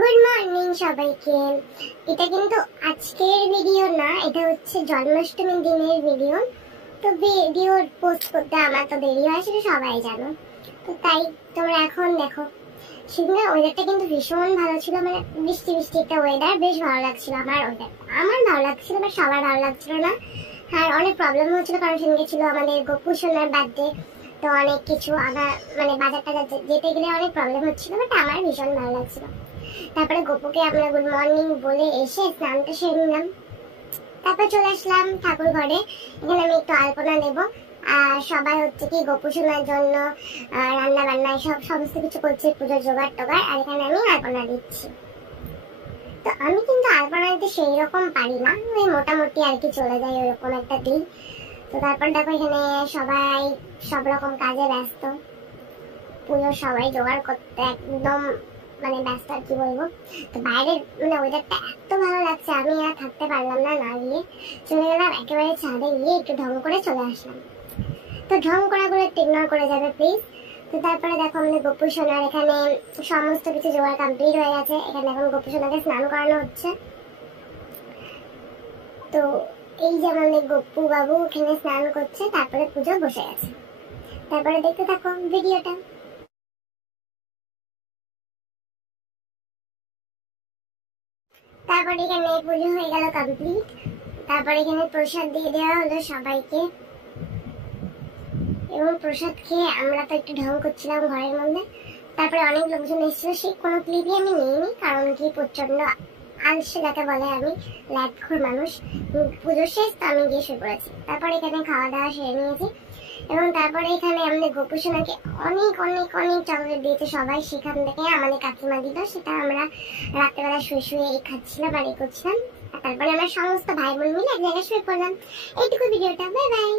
Good morning সবাইকে। এটা কিন্তু আজকের ভিডিও না, এটা হচ্ছে জন্মাষ্টমী দিনের ভিডিও। তো ভিডিও পোস্ট করতে আমার তো দেরি হয়, সেটা সবাই জানো। তো তাই তোমরা এখন দেখো, সেদিনের ওয়েদারটা কিন্তু ভীষণ ভালো ছিল, মানে বৃষ্টি বৃষ্টি একটা ওয়েদার, বেশ ভালো লাগছিল। আমার ভালো লাগছিল, বাট সবার ভালো লাগছিল না। আর অনেক প্রবলেম হচ্ছিল, কারণ সেদিনকে ছিল আমাদের গপু সোনার বার্থডে। তো অনেক কিছু আমার মানে বাজার টাজার যেতে গেলে অনেক প্রবলেম হচ্ছিল, বাট আমার ভীষণ ভালো লাগছিল। তারপরে গপুকে আমরা গুড মর্নিং বলে এসে স্নানটা সেরে নিলাম। তারপর চলে আসলাম ঠাকুর ঘরে। এখানে আমি একটু আলপনা দেব, আর সবাই হচ্ছে কি গপু শোনার জন্য রান্না বান্না সমস্ত কিছু করছে, পুজোর জোগাড় টোগাড়। আর এখানে আমি আলপনা দিচ্ছি। তো আমি কিন্তু আলপনা দিতে সেই রকম পারি না, ওই মোটামুটি আর কি চলে যায়, ওরকম একটা দিই। তো তারপর দেখো এখানে সবাই সব রকম কাজে ব্যস্ত, পুজোর সবাই জোগাড় করতে একদম মানে ব্যস্ত, আর কি বলবো। তো বাইরের মানে ওয়েদারটা এত ভালো লাগছে, আমি আর থাকতে পারলাম না, না গিয়ে চলে গেলাম একেবারে ছাদে, গিয়ে একটু ঢং করে চলে আসলাম। তো ঢং করাগুলো একটু ইগনোর করে যাবে প্লিজ। তো তারপরে দেখো আমাদের গপু সোনার এখানে সমস্ত কিছু জোগাড় কমপ্লিট হয়ে গেছে। এখানে এখন গপু সোনাকে স্নান করানো হচ্ছে। তো এই যে আমাদের গপ্পু বাবু এখানে স্নান করছে, তারপরে পুজো বসে গেছে। তারপরে দেখতে থাকো ভিডিওটা। তারপরে এখানে পুজো হয়ে গেল কমপ্লিট। তারপরে এখানে প্রসাদ দিয়ে দেওয়া হলো সবাইকে, এবং প্রসাদ খেয়ে আমরা তো একটু ঢং করছিলাম ঘরের মধ্যে। তারপরে অনেক লোকজন এসেছিল, সেই কোনো ক্লিপই আমি নিইনি, কারণ কি প্রচন্ড আলসে যাকে বলে, আমি ল্যাটখোর মানুষ। পুজো শেষ, তো আমি গিয়ে শুয়ে পড়েছি। তারপরে এখানে খাওয়া দাওয়া সেরে নিয়েছি, এবং তারপরে এখানে আমাদের গপু সোনাকে অনেক অনেক অনেক চকলেট দিয়েছে সবাই। সেখান থেকে আমাদের কাকিমা দিল, সেটা আমরা রাত্রেবেলা শুয়ে শুয়ে খাচ্ছিলাম আর করছিলাম। তারপরে আমরা সমস্ত ভাই বোন মিলে এক জায়গায় শুয়ে পড়লাম। এইটুকু ভিডিওটা, বাই বাই।